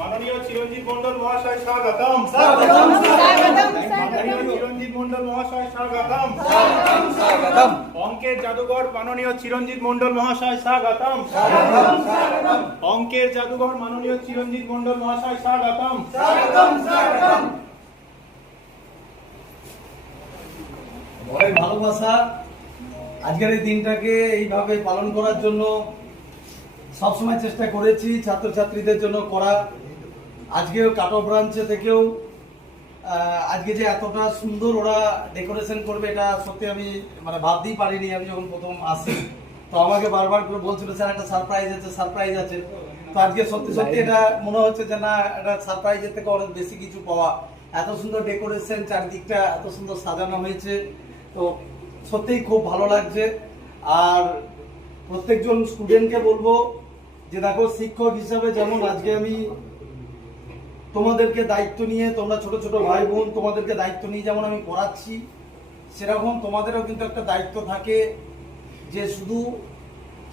মাননীয় চিরঞ্জিত মন্ডল মহাশয় স্বাগতম। চিরঞ্জিত মন্ডল মহাশয় স্বাগতম। অঙ্কের জাদুঘর মাননীয় চিরঞ্জিত মন্ডল মহাশয় স্বাগতম। অঙ্কের জাদুঘর মাননীয় চিরঞ্জিত মন্ডল মহাশয় স্বাগতম। অনেক ভালোবাসা। আজকের এই দিনটাকে এইভাবে পালন করার জন্য সবসময় চেষ্টা করেছি ছাত্রছাত্রীদের জন্য করা। আজকেও কাটো ব্রাঞ্চে থেকেও আজকে যে এতটা সুন্দর ওরা ডেকোরেশন করবে এটা সত্যি আমি মানে ভাবতেই পারিনি। আমি যখন প্রথম আসি তো আমাকে বারবার করে বলছিল স্যার একটা সারপ্রাইজ আছে, সারপ্রাইজ আছে। তো আজকে সত্যি সত্যি এটা মনে হচ্ছে যে না, এটা সারপ্রাইজের থেকে অনেক বেশি কিছু পাওয়া। এত সুন্দর ডেকোরেশন, চারদিকটা এত সুন্দর সাজানো হয়েছে, তো সত্যিই খুব ভালো লাগছে। আর প্রত্যেকজন স্টুডেন্টকে বলবো যে দেখো, শিক্ষক হিসাবে যেমন আজকে আমি তোমাদেরকে দায়িত্ব নিয়ে, তোমরা ছোট ছোট ভাই বোন, তোমাদেরকে দায়িত্ব নিয়ে যেমন আমি পড়াচ্ছি, সেরকম তোমাদেরও কিন্তু একটা দায়িত্ব থাকে যে শুধু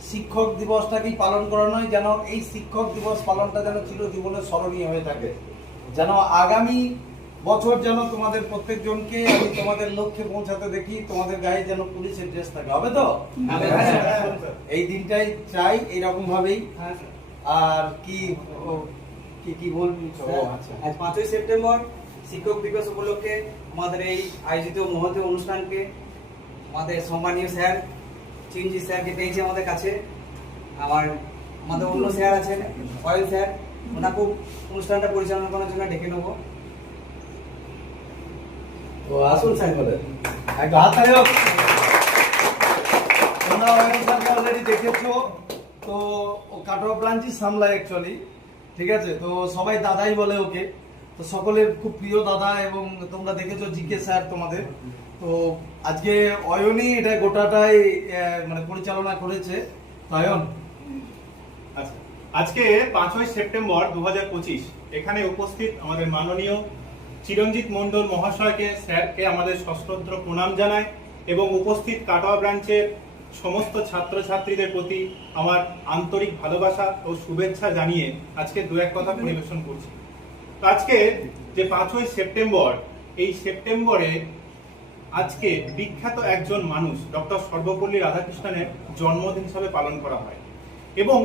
শিক্ষক দিবসটাকেই পালন করা নয়, যেন এই শিক্ষক দিবস পালনটা যেন চিরজীবনের স্মরণীয় হয়ে থাকে, যেন আগামী বছর যেন তোমাদের প্রত্যেকজনকে আমি তোমাদের লক্ষ্যে পৌঁছাতে দেখি, তোমাদের গায়ে যেন পুলিশের ড্রেস থাকে। হবে তো? এই দিনটাই চাই এইরকম ভাবেই। আর কি কি বলবি? আজ 5ই সেপ্টেম্বর শিক্ষক দিবস উপলক্ষে আমাদের এই আয়োজিত মহৎ অনুষ্ঠানকে আমাদের সম্মানীয় স্যার চিরঞ্জিত স্যারকে পেয়েছি আমাদের কাছে। আমাদের অন্য স্যার আছেন, অয়ন স্যার, ওনাকে অনুষ্ঠানটা পরিচালনা করার জন্য ডেকে নেবো। তো আসুন স্যার, বলে একটা হাত তালি হোক। তোমরা অয়ন স্যারকে অলরেডি দেখেছো, তো ও কাটোয়া ব্রাঞ্চই সামলায় অ্যাকচুয়ালি, ঠিক আছে? তো সবাই দাদাই বলে ওকে, তো সকলের খুব প্রিয় দাদা। এবং তোমরা দেখেছো জিকে স্যার তোমাদের, তো আজকে অয়নই এটা গোটাটাই মানে পরিচালনা করেছে। অয়ন, আচ্ছা, আজকে 5ই সেপ্টেম্বর 2025 এখানে উপস্থিত আমাদের মাননীয় চিরঞ্জিত মন্ডল মহাশয়কে, স্যারকে আমাদের সশ্রদ্ধ প্রণাম জানাই এবং উপস্থিত কাটোয়া ব্রাঞ্চের সমস্ত ছাত্রছাত্রীদের প্রতি আমার আন্তরিক ভালোবাসা ও শুভেচ্ছা জানিয়ে আজকে দু এক কথা পরিবেশন করছি। আজকে যে 5ই সেপ্টেম্বর, এই সেপ্টেম্বরে আজকে বিখ্যাত একজন মানুষ ডক্টর সর্বপল্লী রাধাকৃষ্ণনের জন্মদিন হিসাবে পালন করা হয় এবং